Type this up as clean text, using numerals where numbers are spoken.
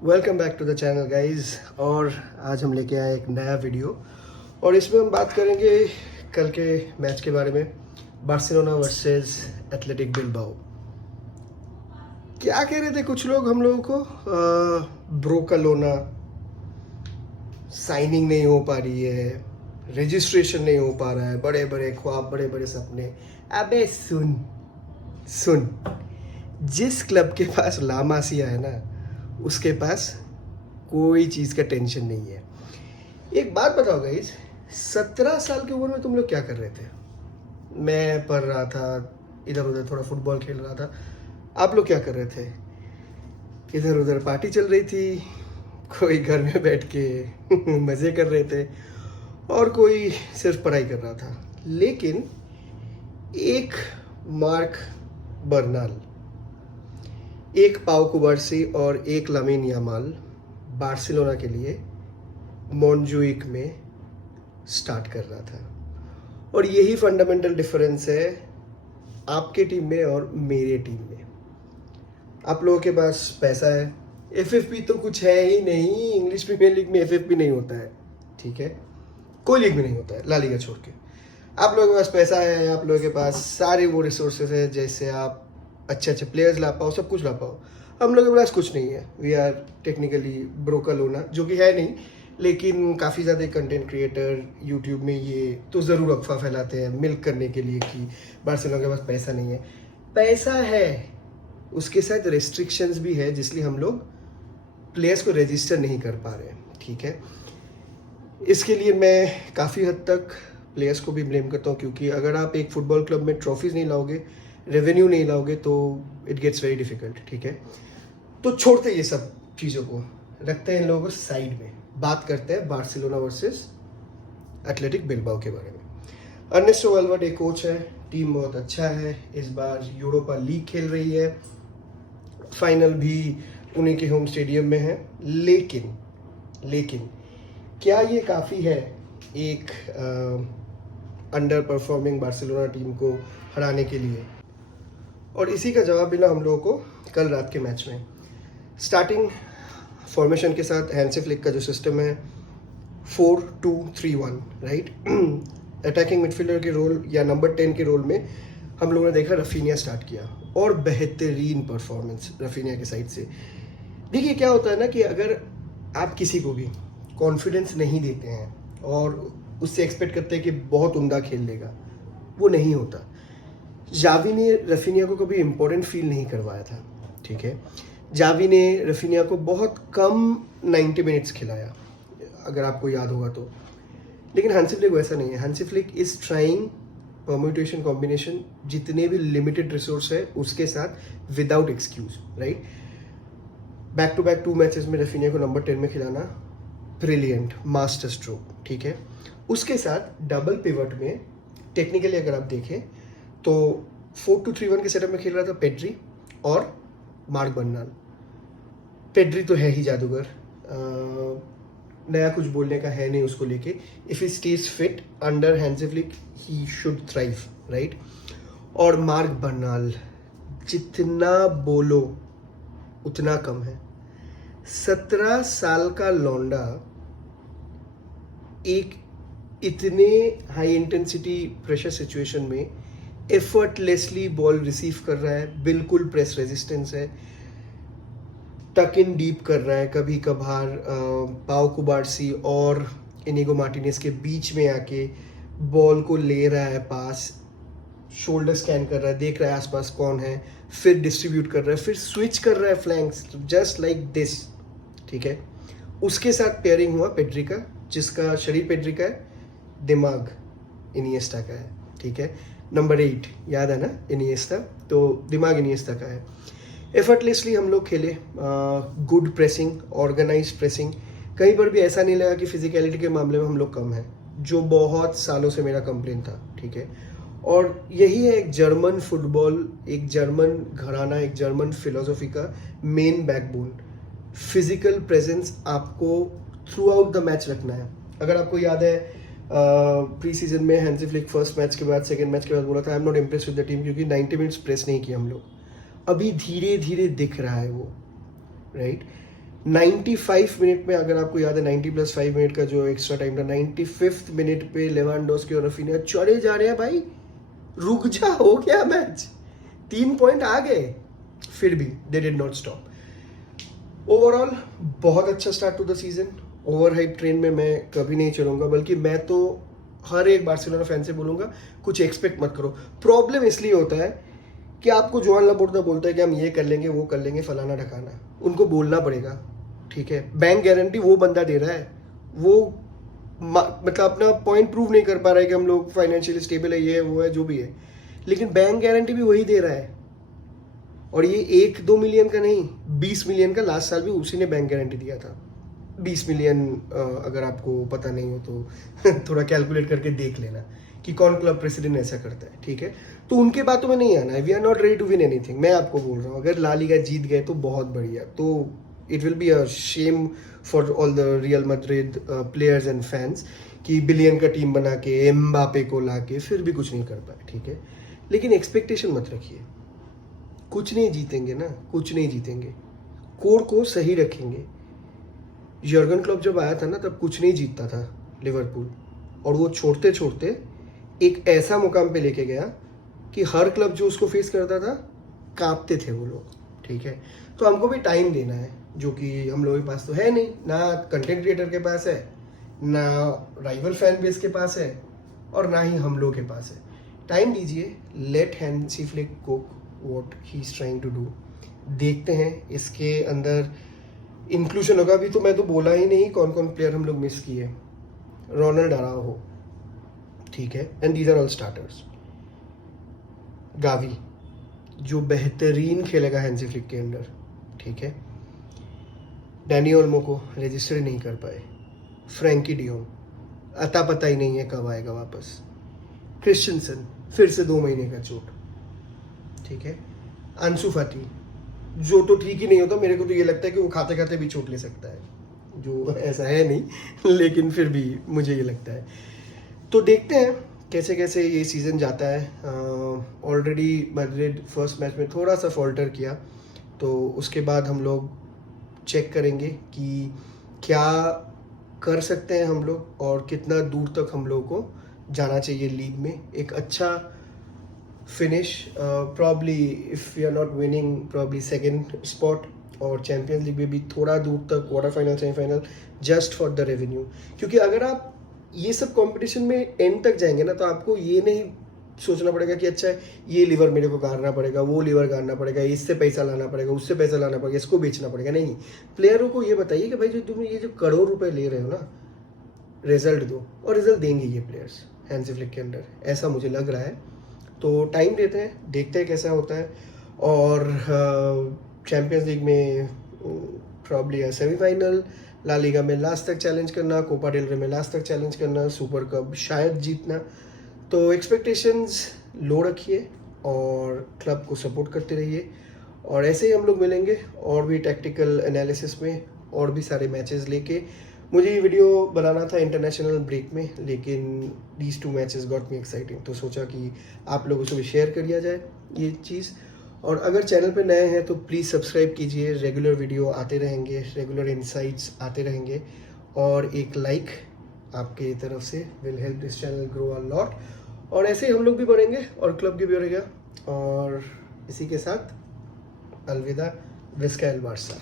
Welcome back to the channel guys. और आज हम लेके आए एक नया वीडियो और इसमें हम बात करेंगे कल के मैच के बारे में, बार्सिलोना वर्सेस एथलेटिक बिलबाओ। क्या कह रहे थे कुछ लोग हम लोगों को, ब्रोकलोना साइनिंग नहीं हो पा रही है, रजिस्ट्रेशन नहीं हो पा रहा है, बड़े बड़े ख्वाब, बड़े बड़े सपने। अबे सुन सुन, जिस क्लब के पास ला मासिया है ना, उसके पास कोई चीज़ का टेंशन नहीं है। एक बात बताओ गाइस, 17 साल की उम्र में तुम लोग क्या कर रहे थे? मैं पढ़ रहा था, इधर उधर थोड़ा फुटबॉल खेल रहा था। आप लोग क्या कर रहे थे? इधर उधर पार्टी चल रही थी, कोई घर में बैठ के मज़े कर रहे थे और कोई सिर्फ पढ़ाई कर रहा था। लेकिन एक मार्क बर्नाल, एक पाउ कुबार्सी और एक लामिन यामाल बार्सिलोना के लिए मोंजुइक में स्टार्ट कर रहा था। और यही फंडामेंटल डिफरेंस है आपके टीम में और मेरे टीम में। आप लोगों के पास पैसा है, एफएफपी तो कुछ है ही नहीं। इंग्लिश प्रीमियर लीग में एफएफपी नहीं होता है, ठीक है? कोई लीग में नहीं होता है, ला लीगा छोड़ के। आप लोगों के पास पैसा है, आप लोगों के पास सारे वो रिसोर्सेज है जैसे आप अच्छे अच्छे प्लेयर्स ला पाओ, सब कुछ ला पाओ। हम लोगों के पास कुछ नहीं है। वी आर टेक्निकली ब्रोकलोना, जो कि है नहीं, लेकिन काफ़ी ज़्यादा कंटेंट क्रिएटर यूट्यूब में ये तो ज़रूर अफवाह फैलाते हैं मिल्क करने के लिए कि बार्सिलोना के पास पैसा नहीं है। पैसा है, उसके साथ रेस्ट्रिक्शंस भी है, जिसलिए हम लोग प्लेयर्स को रजिस्टर नहीं कर पा रहे हैं, ठीक है? इसके लिए मैं काफ़ी हद तक प्लेयर्स को भी ब्लेम करता हूँ, क्योंकि अगर आप एक फुटबॉल क्लब में ट्रॉफीज़ नहीं लाओगे, रेवेन्यू नहीं लाओगे, तो इट गेट्स वेरी डिफिकल्ट, ठीक है? तो छोड़ते ये सब चीज़ों को, रखते हैं इन लोगों को साइड में, बात करते हैं बार्सिलोना वर्सेस एथलेटिक बिलबाओ के बारे में। अर्नेस्टो वाल्वर्डे कोच है, टीम बहुत अच्छा है, इस बार यूरोपा लीग खेल रही है, फाइनल भी उन्हीं के होम स्टेडियम में है। लेकिन क्या ये काफ़ी है एक अंडर परफॉर्मिंग बार्सिलोना टीम को हराने के लिए? और इसी का जवाब मिला हम लोगों को कल रात के मैच में। स्टार्टिंग फॉर्मेशन के साथ हैंसी फ्लिक का जो सिस्टम है 4-2-3-1, राइट? अटैकिंग मिडफील्डर के रोल या नंबर 10 के रोल में हम लोगों ने देखा रफीनिया स्टार्ट किया, और बेहतरीन परफॉर्मेंस रफीनिया के साइड से। देखिए क्या होता है ना कि अगर आप किसी को भी कॉन्फिडेंस नहीं देते हैं और उससे एक्सपेक्ट करते हैं कि बहुत उम्दा खेल लेगा, वो नहीं होता। जावी ने रफीनिया को कभी इम्पोर्टेंट फील नहीं करवाया था, ठीक है? जावी ने रफीनिया को बहुत कम 90 मिनट्स खिलाया, अगर आपको याद होगा तो। लेकिन हांसी फ्लिक वैसा नहीं है। Hansi Flick is trying permutation combination, जितने भी लिमिटेड रिसोर्स है उसके साथ, without excuse, right? Back to back 2 matches में रफीनिया को नंबर 10 में खिलाना, ब्रिलियंट, मास्टर स्ट्रोक, ठीक है? उसके साथ डबल पिवट में टेक्निकली अगर आप देखें तो 4-2-3-1 के सेटअप में खेल रहा था पेड्री और मार्क बर्नाल। पेड्री तो है ही जादूगर, नया कुछ बोलने का है नहीं उसको लेके। If he stage fit under Hansi flick he should thrive, right? और मार्क बर्नाल, जितना बोलो उतना कम है। 17 साल का लौंडा एक इतने हाई इंटेंसिटी प्रेशर सिचुएशन में एफर्टलेसली बॉल रिसीव कर रहा है, बिल्कुल प्रेस रेजिस्टेंस है, टक इन डीप कर रहा है, कभी कभार पाउ कुबार्सी और इनिगो मार्टिनेज के बीच में आके बॉल को ले रहा है पास, शोल्डर स्कैन कर रहा है, देख रहा है आसपास कौन है, फिर डिस्ट्रीब्यूट कर रहा है, फिर स्विच कर रहा है फ्लैंक्स, जस्ट लाइक दिस, ठीक है? उसके साथ पेयरिंग हुआ पेड्री का, जिसका शरीर पेड्री का है, दिमाग इनिएस्टा का है, ठीक है? नंबर 8 याद है ना, इनिएस्टा, तो दिमाग इनिएस्टा का है। एफर्टलेसली हम लोग खेले, गुड प्रेसिंग, ऑर्गेनाइज प्रेसिंग। कहीं पर भी ऐसा नहीं लगा कि फिजिकलिटी के मामले में हम लोग कम हैं, जो बहुत सालों से मेरा कंप्लेन था, ठीक है? और यही है एक जर्मन फुटबॉल, एक जर्मन घराना, एक जर्मन फिलोसफी का मेन बैकबोन। फिजिकल प्रेजेंस आपको थ्रू आउट द मैच रखना है। अगर आपको याद है प्री सीजन में हैंसी फ्लिक फर्स्ट मैच के बाद, सेकंड मैच के बाद बोला था I am not impress with the team, क्योंकि 90 मिनट्स प्रेस नहीं किया हम लोग। अभी धीरे धीरे दिख रहा है वो, राइट? 95 मिनट में, अगर आपको याद है 90+5 मिनट का जो एक्स्ट्रा टाइम था, 95th मिनट पे लेवांडोस्की और रफीनिया चढ़े जा रहे हैं भाई, रुक जा, हो गया मैच, 3 पॉइंट आ गए, फिर भी they did not stop. Overall बहुत अच्छा start to the season. Over hype train में मैं कभी नहीं चलूंगा, बल्कि मैं तो हर एक बार्सिलोना फैन से बोलूंगा कुछ एक्सपेक्ट मत करो। प्रॉब्लम इसलिए होता है कि आपको जोआन लापोर्टा बोलता है कि हम ये कर लेंगे, वो कर लेंगे, फलाना ढकाना, उनको बोलना पड़ेगा, ठीक है। बैंक गारंटी वो बंदा दे रहा है, वो मतलब अपना पॉइंट प्रूव नहीं कर पा रहा है कि हम लोग फाइनेंशियली स्टेबल है, ये है, वो है, जो भी है, लेकिन बैंक गारंटी भी वही दे रहा है। और ये 1-2 मिलियन का नहीं, 20 मिलियन का लास्ट साल भी उसी ने बैंक गारंटी दिया था। 20 मिलियन, अगर आपको पता नहीं हो तो थोड़ा कैलकुलेट करके देख लेना कि कौन क्लब प्रेसिडेंट ऐसा करता है, ठीक है। तो उनके बातों में नहीं आना है। We are not ready to win anything. मैं आपको बोल रहा हूँ, अगर ला लीगा जीत गए तो बहुत बढ़िया, तो it will be a shame for all the real Madrid players and fans कि बिलियन का टीम बना के एम्बापे को ला के फिर भी कुछ नहीं कर पाए, ठीक है। लेकिन एक्सपेक्टेशन मत रखिए, कुछ नहीं जीतेंगे ना, कुछ नहीं जीतेंगे। कोर को सही रखेंगे। यर्गन क्लॉप जब आया था ना, तब कुछ नहीं जीतता था लिवरपूल, और वो छोड़ते छोड़ते एक ऐसा मुकाम पे लेके गया कि हर क्लब जो उसको फेस करता था कांपते थे वो लोग, ठीक है। तो हमको भी टाइम देना है, जो कि हम लोगों के पास तो है नहीं, ना कंटेंट क्रिएटर के पास है, ना राइवल फैन बेस के पास है, और ना ही हम लोग के पास है। टाइम दीजिए, let Hansi Flick cook what he is trying to do. देखते हैं इसके अंदर इंक्लूजन होगा। अभी तो मैं तो बोला ही नहीं कौन कौन प्लेयर हम लोग मिस किए। रोनाल्ड अराउहो, ठीक है, and these are all starters. Gavi जो बेहतरीन खेलेगा हैंसी फ्लिक के अंदर, ठीक है। डैनी ओल्मो को रजिस्टर नहीं कर पाए। फ्रैंकी डियोंग अता पता ही नहीं है कब आएगा वापस। क्रिश्चियनसन फिर से 2 महीने का चोट, ठीक है। अंसु फाती जो तो ठीक ही नहीं होता, मेरे को तो ये लगता है कि वो खाते खाते भी चोट ले सकता है, जो ऐसा है नहीं, लेकिन फिर भी मुझे ये लगता है। तो देखते हैं कैसे कैसे ये सीज़न जाता है। ऑलरेडी मैड्रिड फर्स्ट मैच में थोड़ा सा फॉल्टर किया, तो उसके बाद हम लोग चेक करेंगे कि क्या कर सकते हैं हम लोग और कितना दूर तक हम लोग को जाना चाहिए लीग में। एक अच्छा finish, probably if we are not winning, probably second spot, और चैम्पियंस लीग में भी थोड़ा दूर तक, quarter final, semifinal, just for the revenue. क्योंकि अगर आप ये सब कंपटीशन में एंड तक जाएंगे ना, तो आपको ये नहीं सोचना पड़ेगा कि अच्छा ये लीवर मेरे को गाड़ना पड़ेगा, वो लीवर गाड़ना पड़ेगा, इससे पैसा लाना पड़ेगा, उससे पैसा लाना पड़ेगा, इसको बेचना पड़ेगा। नहीं, प्लेयरों को ये बताइए कि भाई जो तुम ये जो करोड़ रुपए ले रहे हो ना, रिजल्ट दो, और रिजल्ट देंगे ये प्लेयर्स हैंसी फ्लिक के अंदर, ऐसा मुझे लग रहा है। तो टाइम देते हैं, देखते हैं कैसा होता है। और चैम्पियंस लीग में प्रॉब्ली सेमीफाइनल, ला लीगा में लास्ट तक चैलेंज करना, कोपा डेल रे में लास्ट तक चैलेंज करना, सुपर कप शायद जीतना। तो एक्सपेक्टेशंस लो रखिए और क्लब को सपोर्ट करते रहिए, और ऐसे ही हम लोग मिलेंगे और भी टैक्टिकल एनालिसिस में, और भी सारे मैचेस लेके। मुझे ये वीडियो बनाना था इंटरनेशनल ब्रेक में, लेकिन these 2 matches got me exciting, तो सोचा कि आप लोगों से भी शेयर कर दिया जाए ये चीज़। और अगर चैनल पे नए हैं तो प्लीज़ सब्सक्राइब कीजिए, रेगुलर वीडियो आते रहेंगे, रेगुलर इंसाइट्स आते रहेंगे, और एक लाइक आपके तरफ से will help this channel grow a lot. और ऐसे ही हम लोग भी बढ़ेंगे और क्लब भी बढ़ेगा। और इसी के साथ अलविदा, विस्का एल बार्सा।